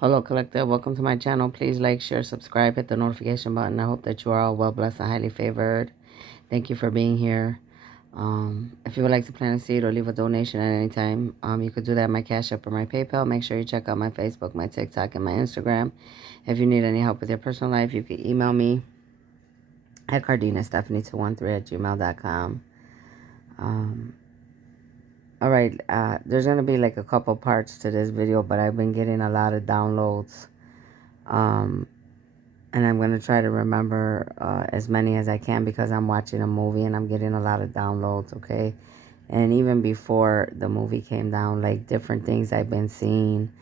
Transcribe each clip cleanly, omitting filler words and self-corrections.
Hello, Collective. Welcome to my channel. Please like, share, subscribe, hit the notification button. I hope that you are all well blessed and highly favored. Thank you for being here. If you would like to plant a seed or leave a donation at any time, you could do that at my Cash App or my PayPal. Make sure you check out my Facebook, my TikTok, and my Instagram. If you need any help with your personal life, you can email me at cardinastephanie213@gmail.com. All right, there's going to be like a couple parts to this video, but I've been getting a lot of downloads. And I'm going to try to remember as many as I can because I'm watching a movie and I'm getting a lot of downloads, okay? And even before the movie came down, like different things I've been seeing,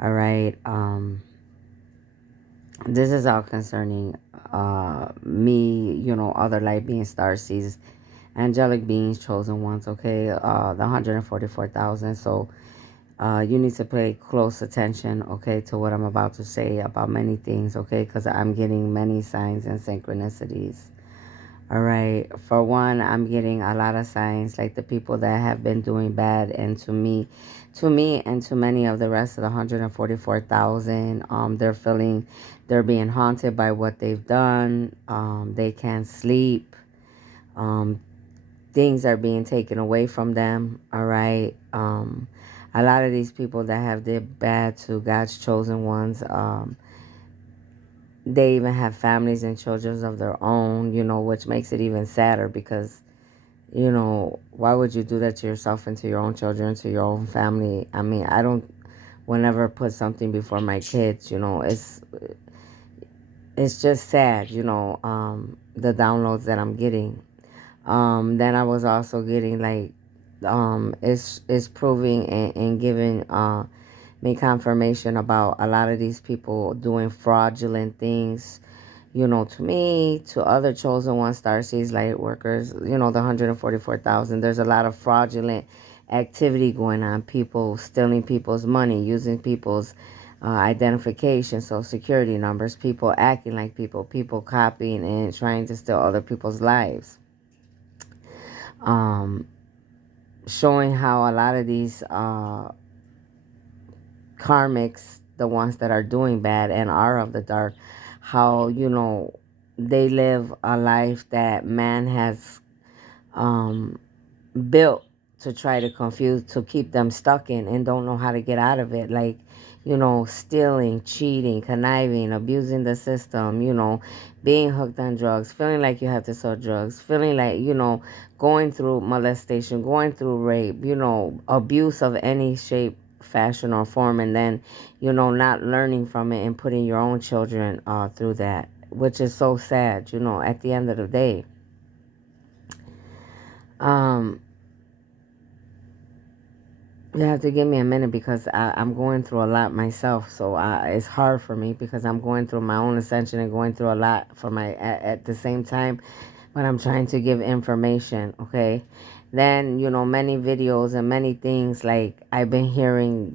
all right? This is all concerning me, other light beings, star seeds, angelic beings, chosen ones, okay? The 144,000. So you need to pay close attention, okay, to what I'm about to say about many things, okay, because I'm getting many signs and synchronicities. All right. For one, I'm getting a lot of signs like the people that have been doing bad, and to me, and to many of the rest of the 144,000, they're being haunted by what they've done. They can't sleep. Um, Things are being taken away from them. All right. A lot of these people that have did bad to God's chosen ones, they even have families and children of their own, which makes it even sadder because, why would you do that to yourself and to your own children, to your own family? I mean, I don't will never put something before my kids, it's just sad, the downloads that I'm getting. Then I was also getting like it's proving and giving me confirmation about a lot of these people doing fraudulent things, to me, to other chosen one starseeds, light workers, the 144,000. There's a lot of fraudulent activity going on. People stealing people's money, using people's identification, social security numbers, people acting like people copying and trying to steal other people's lives. Um, Showing how a lot of these karmics, the ones that are doing bad and are of the dark, how, they live a life that man has built to try to confuse, to keep them stuck in and don't know how to get out of it. Like, stealing, cheating, conniving, abusing the system, being hooked on drugs, feeling like you have to sell drugs, feeling like, going through molestation, going through rape, abuse of any shape, fashion, or form, and then, not learning from it and putting your own children through that, which is so sad, at the end of the day. You have to give me a minute because I'm going through a lot myself. So it's hard for me because I'm going through my own ascension and going through a lot for at the same time. But I'm trying to give information, okay? Then, many videos and many things like I've been hearing,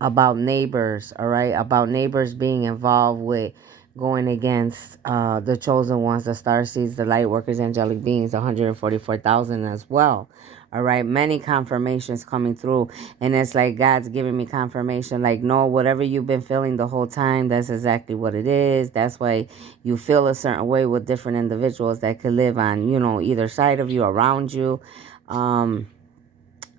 about neighbors, all right? About neighbors being involved with going against the chosen ones, the star seeds, the light workers, angelic beings, 144,000 as well. All right, many confirmations coming through, and it's like God's giving me confirmation, like, no, whatever you've been feeling the whole time, that's exactly what it is. That's why you feel a certain way with different individuals that could live on, either side of you, around you. And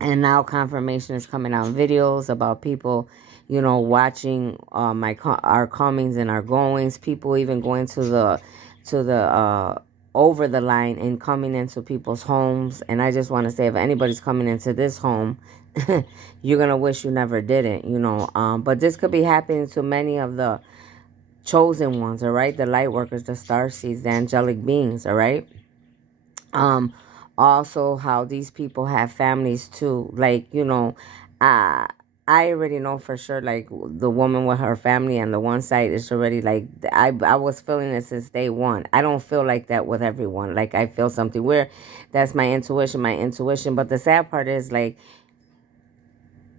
now confirmation is coming out in videos about people, watching our comings and our goings. People even going to the over the line and coming into people's homes. And I just want to say, if anybody's coming into this home, you're gonna wish you never didn't, But this could be happening to many of the chosen ones, all right? The light workers, the star seeds, the angelic beings, all right? Also how these people have families too, like, uh I already know for sure, like the woman with her family and the one side is already like, I was feeling it since day one. I don't feel like that with everyone. Like, I feel something weird. That's my intuition. But the sad part is, like,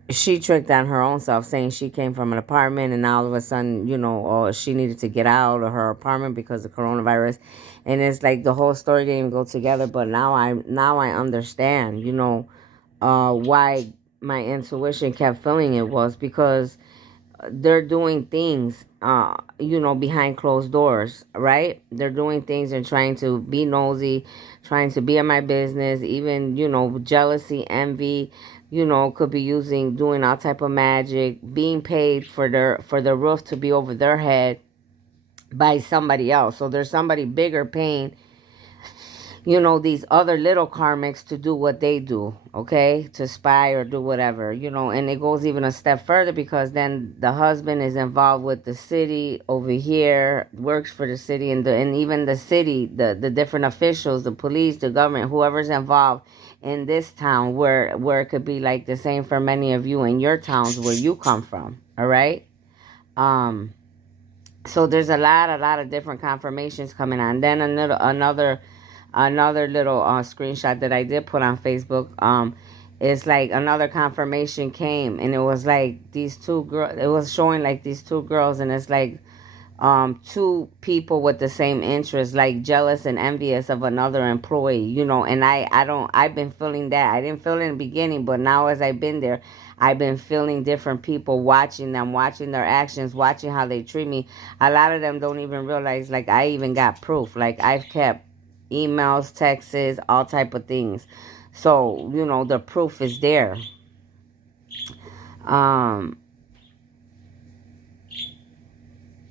she tricked on her own self, saying she came from an apartment and all of a sudden, or she needed to get out of her apartment because of coronavirus. And it's like the whole story didn't even go together. But now I understand, why my intuition kept feeling it was because they're doing things, behind closed doors, right? They're doing things and trying to be nosy, trying to be in my business, even, jealousy, envy, could be doing all type of magic, being paid for the roof to be over their head by somebody else. So there's somebody bigger paying, these other little karmics to do what they do, okay? To spy or do whatever, and it goes even a step further because then the husband is involved with the city over here, works for the city, and even the city, the different officials, the police, the government, whoever's involved in this town where it could be like the same for many of you in your towns where you come from, all right? Um, so there's a lot of different confirmations coming on. Then another little screenshot that I did put on Facebook. It's like another confirmation came, and it was like these two girls. It was showing like these two girls, and it's like two people with the same interest, like jealous and envious of another employee, and I've been feeling that. I didn't feel it in the beginning, but now as I've been there, I've been feeling different people, watching them, watching their actions, watching how they treat me. A lot of them don't even realize, like, I even got proof. Like, I've kept emails, texts, all type of things. So, the proof is there. um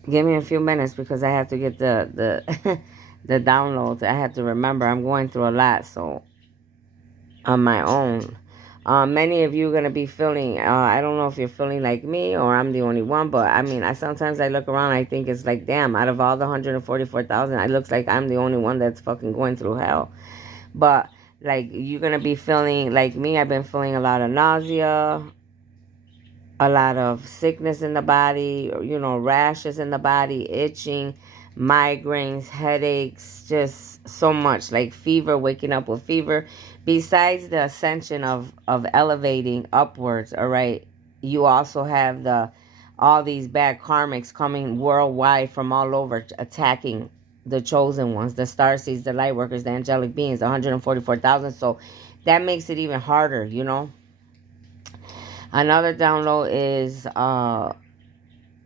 Give me a few minutes because I have to get the the downloads. I have to remember I'm going through a lot, so on my own. Many of you are gonna be feeling. I don't know if you're feeling like me or I'm the only one, but I mean, I sometimes I look around. I think it's like, damn. Out of all the 144,000, it looks like I'm the only one that's fucking going through hell. But like, you're gonna be feeling like me. I've been feeling a lot of nausea, a lot of sickness in the body, or, rashes in the body, itching, migraines, headaches, just so much, like fever, waking up with fever. Besides the ascension of elevating upwards, all right, you also have all these bad karmics coming worldwide from all over, attacking the chosen ones, the star seeds, the light workers, the angelic beings, the 144,000. So that makes it even harder. Another download is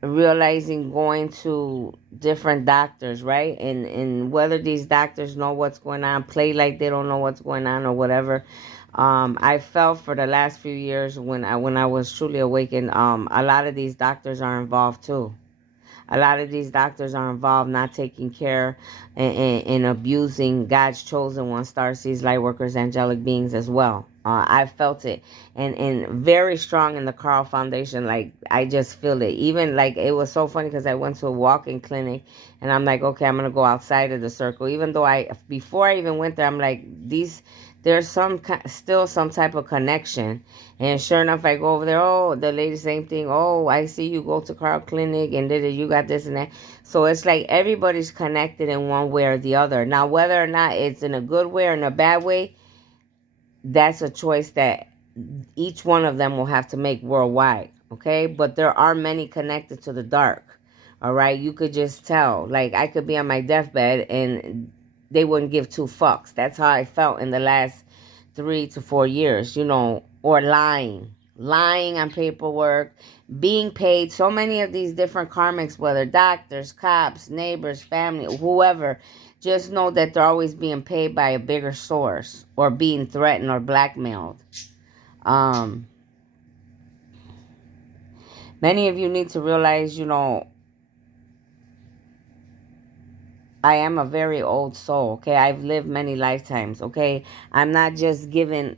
realizing going to different doctors, right? And whether these doctors know what's going on, play like they don't know what's going on or whatever. I felt for the last few years when I was truly awakened, a lot of these doctors are involved too. A lot of these doctors are involved, not taking care and abusing God's chosen ones, star seeds, light workers, angelic beings as well. I felt it, and very strong in the Carl Foundation. Like, I just feel it. Even like, it was so funny because I went to a walk-in clinic, and I'm like, okay, I'm gonna go outside of the circle. Even though before I even went there, I'm like, there's still some type of connection. And sure enough, I go over there. Oh, the lady, same thing. Oh, I see you go to Carl Clinic and you got this and that. So it's like everybody's connected in one way or the other. Now, whether or not it's in a good way or in a bad way, that's a choice that each one of them will have to make worldwide. Okay, but there are many connected to the dark. All right, you could just tell. Like, I could be on my deathbed and they wouldn't give two fucks. That's how I felt in the last 3 to 4 years, or lying on paperwork, being paid. So many of these different karmics, whether doctors, cops, neighbors, family, whoever, just know that they're always being paid by a bigger source or being threatened or blackmailed. Um, Many of you need to realize, I am a very old soul, okay? I've lived many lifetimes, okay? I'm not just given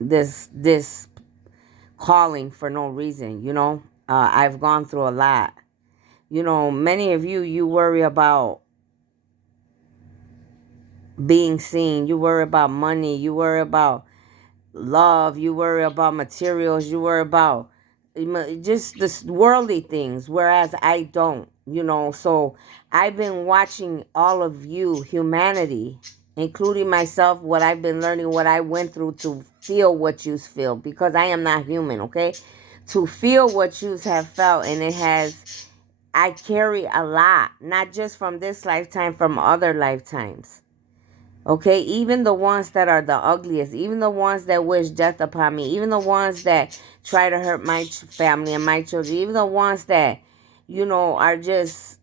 this calling for no reason, I've gone through a lot. Many of you worry about being seen, you worry about money, you worry about love, you worry about materials, you worry about just the worldly things, whereas I don't, so I've been watching all of you, humanity, including myself, what I've been learning, what I went through to feel what you feel, because I am not human, okay? To feel what you have felt, and I carry a lot, not just from this lifetime, from other lifetimes. Okay, even the ones that are the ugliest, even the ones that wish death upon me, even the ones that try to hurt my family and my children, even the ones that, are just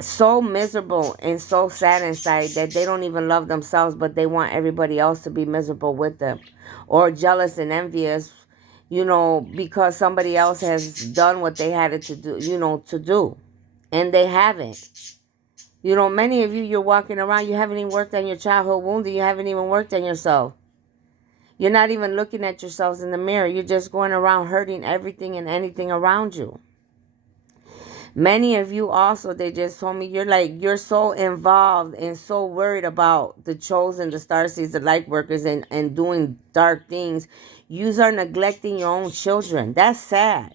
so miserable and so sad inside that they don't even love themselves, but they want everybody else to be miserable with them, or jealous and envious, because somebody else has done what they had to do, to do, and they haven't. Many of you, you're walking around, you haven't even worked on your childhood wound, and you haven't even worked on yourself. You're not even looking at yourselves in the mirror. You're just going around hurting everything and anything around you. Many of you also, they just told me, you're so involved and so worried about the chosen, the starseeds, the light workers, and doing dark things. You are neglecting your own children. That's sad.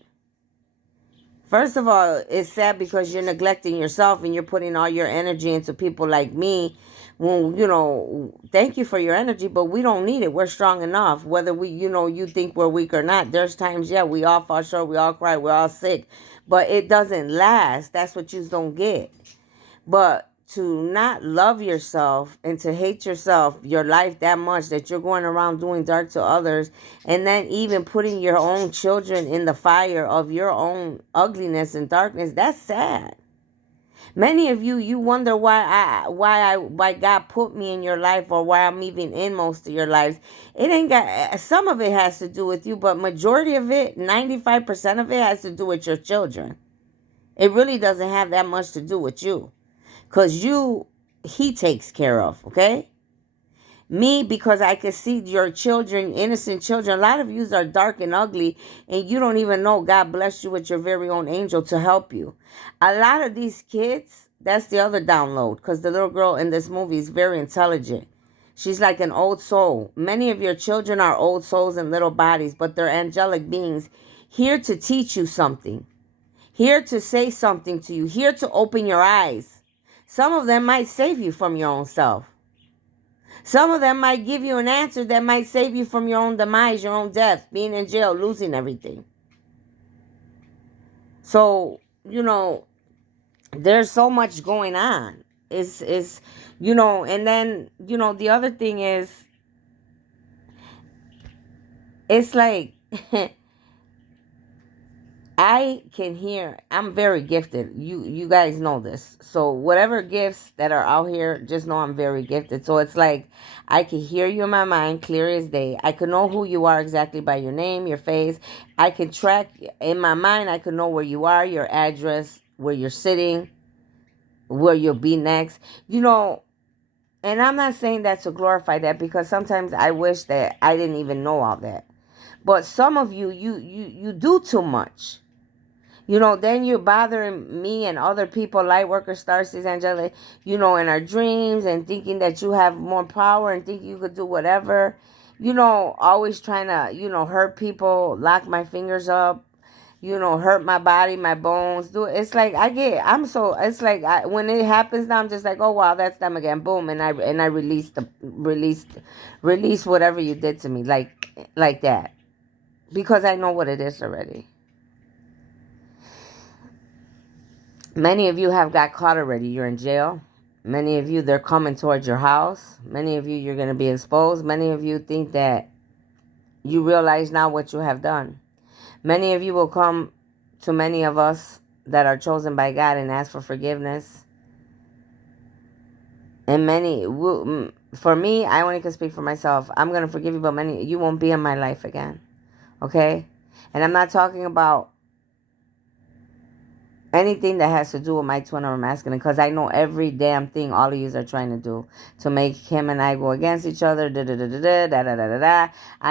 First of all, it's sad because you're neglecting yourself and you're putting all your energy into people like me. Well, thank you for your energy, but we don't need it. We're strong enough. Whether you think we're weak or not. There's times, yeah, we all fall short. We all cry. We're all sick. But it doesn't last. That's what you don't get. But to not love yourself and to hate yourself, your life that much that you're going around doing dark to others, and then even putting your own children in the fire of your own ugliness and darkness, that's sad. Many of you, you wonder why God put me in your life, or why I'm even in most of your lives. It ain't got, some of it has to do with you, but majority of it, 95% of it, has to do with your children. It really doesn't have that much to do with you. Because he takes care of, okay? Me, because I can see your children, innocent children. A lot of you are dark and ugly, and you don't even know God blessed you with your very own angel to help you. A lot of these kids, that's the other download, because the little girl in this movie is very intelligent. She's like an old soul. Many of your children are old souls in little bodies, but they're angelic beings here to teach you something, here to say something to you, here to open your eyes. Some of them might save you from your own self. Some of them might give you an answer that might save you from your own demise, your own death, being in jail, losing everything. So, there's so much going on. And then, the other thing is, it's like, I can hear. I'm very gifted. You guys know this. So whatever gifts that are out here, just know I'm very gifted. So it's like I can hear you in my mind clear as day. I can know who you are exactly by your name, your face. I can track in my mind. I can know where you are, your address, where you're sitting, where you'll be next. And I'm not saying that to glorify that, because sometimes I wish that I didn't even know all that. But some of you do too much. Then you're bothering me and other people, light workers, starseeds, angelic, in our dreams, and thinking that you have more power and think you could do whatever. Always trying to, hurt people, lock my fingers up, hurt my body, my bones. It's like it's like when it happens now, I'm just like, oh wow, that's them again. Boom, and I release whatever you did to me, like that, because I know what it is already. Many of you have got caught already. You're in jail. Many of you, they're coming towards your house. Many of you, you're going to be exposed. Many of you think that you realize now what you have done. Many of you will come to many of us that are chosen by God and ask for forgiveness. And for me, I only can speak for myself. I'm going to forgive you, but you won't be in my life again. Okay? And I'm not talking about anything that has to do with my twin or masculine, because I know every damn thing all of you are trying to do to make him and I go against each other. I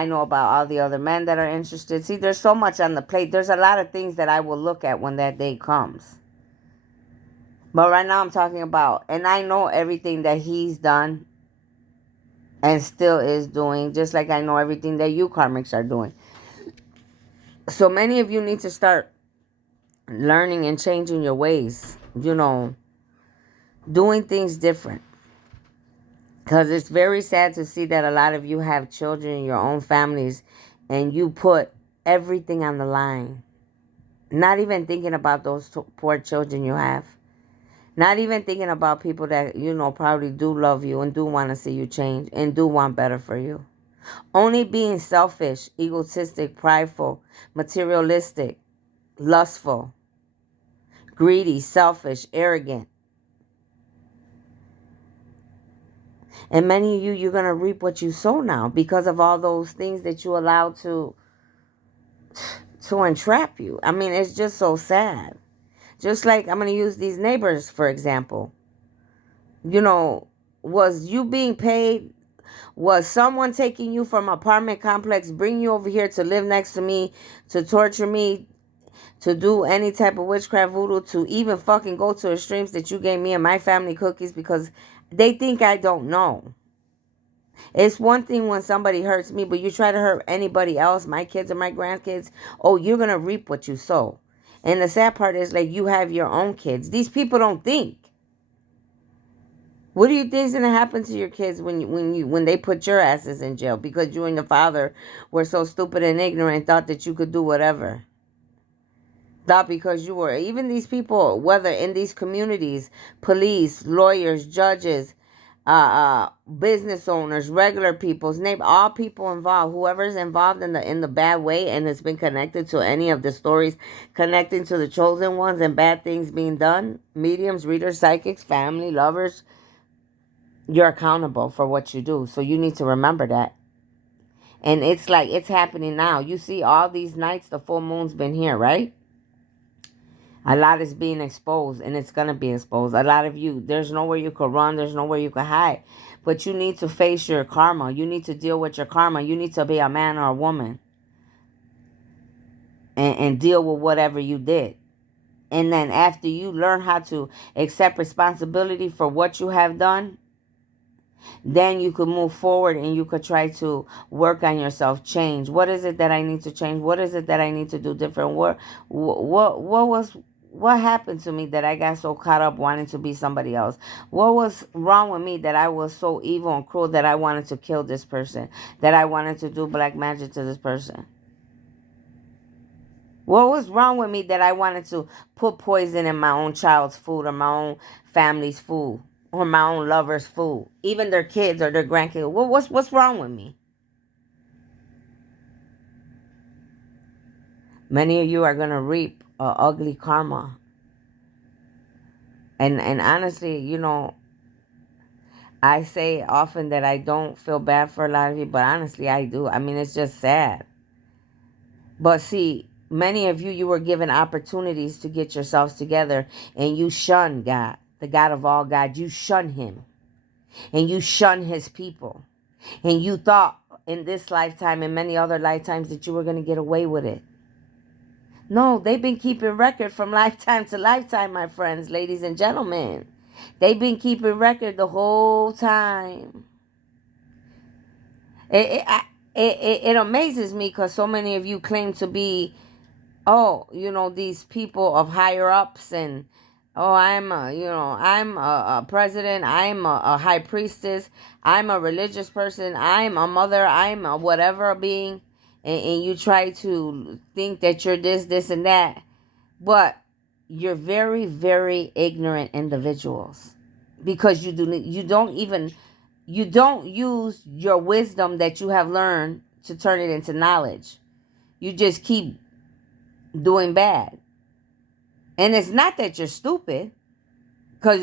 know about all the other men that are interested. See, there's so much on the plate. There's a lot of things that I will look at when that day comes. But right now I'm talking about, and I know everything that he's done and still is doing, just like I know everything that you karmics are doing. So many of you need to start learning and changing your ways, doing things different. Because it's very sad to see that a lot of you have children in your own families and you put everything on the line. Not even thinking about those poor children you have. Not even thinking about people that, probably do love you and do want to see you change and do want better for you. Only being selfish, egotistic, prideful, materialistic, lustful, greedy, selfish, arrogant. And many of you, you're going to reap what you sow now because of all those things that you allowed to entrap you. I mean, it's just so sad. Just like I'm going to use these neighbors, for example. Was you being paid? Was someone taking you from apartment complex, bring you over here to live next to me, to torture me, to do any type of witchcraft voodoo, to even fucking go to extremes that you gave me and my family cookies because they think I don't know? It's one thing when somebody hurts me, but you try to hurt anybody else, my kids or my grandkids, oh, you're going to reap what you sow. And the sad part is, like, you have your own kids. These people don't think. What do you think is going to happen to your kids when they put your asses in jail because you and your father were so stupid and ignorant and thought that you could do whatever? Thought because you were, even these people, whether in these communities, police, lawyers, judges, business owners, regular people's name, all people involved, whoever's involved in the bad way and has been connected to any of the stories connecting to the chosen ones and bad things being done, mediums, readers, psychics, family, lovers, you're accountable for what you do. So you need to remember that. And it's like it's happening now. You see all these nights the full moon's been here, right? A lot is being exposed, and it's going to be exposed. A lot of you, there's nowhere you could run. There's nowhere you could hide. But you need to face your karma. You need to deal with your karma. You need to be a man or a woman and deal with whatever you did. And then after you learn how to accept responsibility for what you have done, then you could move forward and you could try to work on yourself, change. What is it that I need to change? What is it that I need to do different? What happened to me that I got so caught up wanting to be somebody else? What was wrong with me that I was so evil and cruel that I wanted to kill this person, that I wanted to do black magic to this person? What was wrong with me that I wanted to put poison in my own child's food or my own family's food or my own lover's food, even their kids or their grandkids? What's wrong with me? Many of you are gonna reap ugly karma, and honestly, I say often that I don't feel bad for a lot of you, but honestly, I do. I mean, it's just sad. But see, many of you, you were given opportunities to get yourselves together, and you shun God, the God of all God. You shun him, and you shun his people. And you thought in this lifetime and many other lifetimes that you were going to get away with it. No, they've been keeping record from lifetime to lifetime, my friends, ladies and gentlemen. They've been keeping record the whole time. It amazes me because so many of you claim to be, these people of higher ups, and I'm a president, I'm a high priestess, I'm a religious person, I'm a mother, I'm a whatever being, and you try to think that you're this and that, but you're very, very ignorant individuals because you don't use your wisdom that you have learned to turn it into knowledge. You just keep doing bad. And it's not that you're stupid, because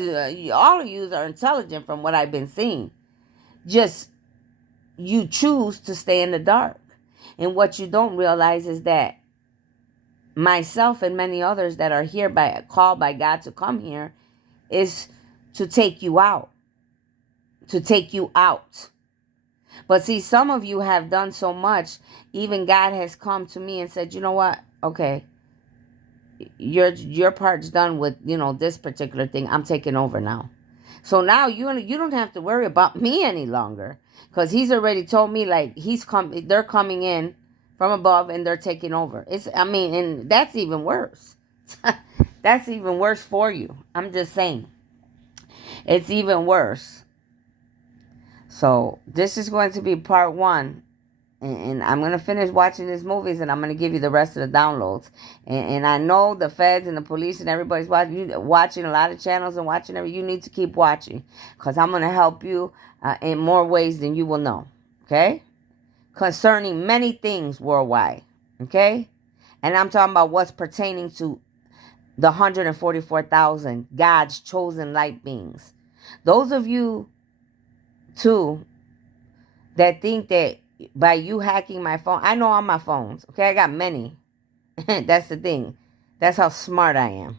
all of you are intelligent from what I've been seeing. Just you choose to stay in the dark. And what you don't realize is that myself and many others that are here called by God to come here is to take you out. To take you out. But see, some of you have done so much, even God has come to me and said, you know what? Okay, your part's done with this particular thing. I'm taking over now. So now you don't have to worry about me any longer, because he's already told me, like, they're coming in from above and they're taking over. And that's even worse. That's even worse for you. I'm just saying, it's even worse. So this is going to be part 1 And I'm going to finish watching these movies, and I'm going to give you the rest of the downloads. And I know the feds and the police and everybody's watching a lot of channels and watching you need to keep watching, because I'm going to help you in more ways than you will know. Okay? Concerning many things worldwide. Okay? And I'm talking about what's pertaining to the 144,000 God's chosen light beings. Those of you, too, that think that by you hacking my phone, I know on my phones, okay? I got many. That's the thing. That's how smart I am.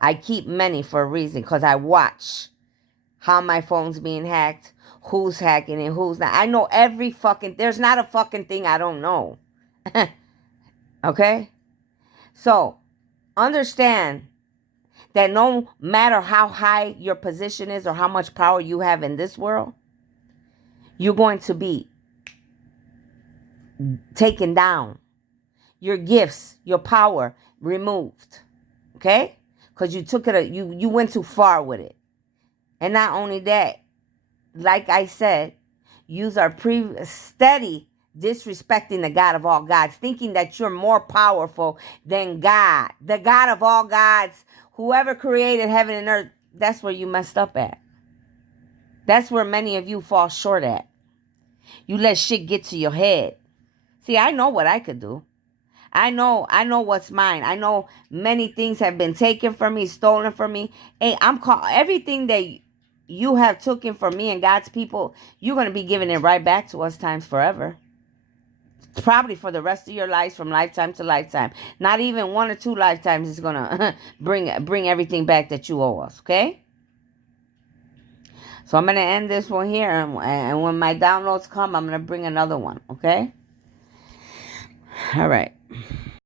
I keep many for a reason, because I watch how my phone's being hacked, who's hacking it, who's not. I know every fucking, there's not a fucking thing I don't know. Okay? So, understand that no matter how high your position is or how much power you have in this world, you're going to be taken down. Your gifts, your power removed. Okay? Because you took it, you went too far with it. And not only that, like I said, yous are steady disrespecting the God of all gods, thinking that you're more powerful than God, the God of all gods, whoever created heaven and earth. That's where you messed up at. That's where many of you fall short at. You let shit get to your head. See, I know what I could do. I know what's mine. I know many things have been taken from me, stolen from me. Hey, everything that you have taken from me and God's people, you're going to be giving it right back to us times forever. Probably for the rest of your lives, from lifetime to lifetime. Not even 1 or 2 lifetimes is going to bring everything back that you owe us, okay? So I'm going to end this one here, and when my downloads come, I'm going to bring another one, okay? All right.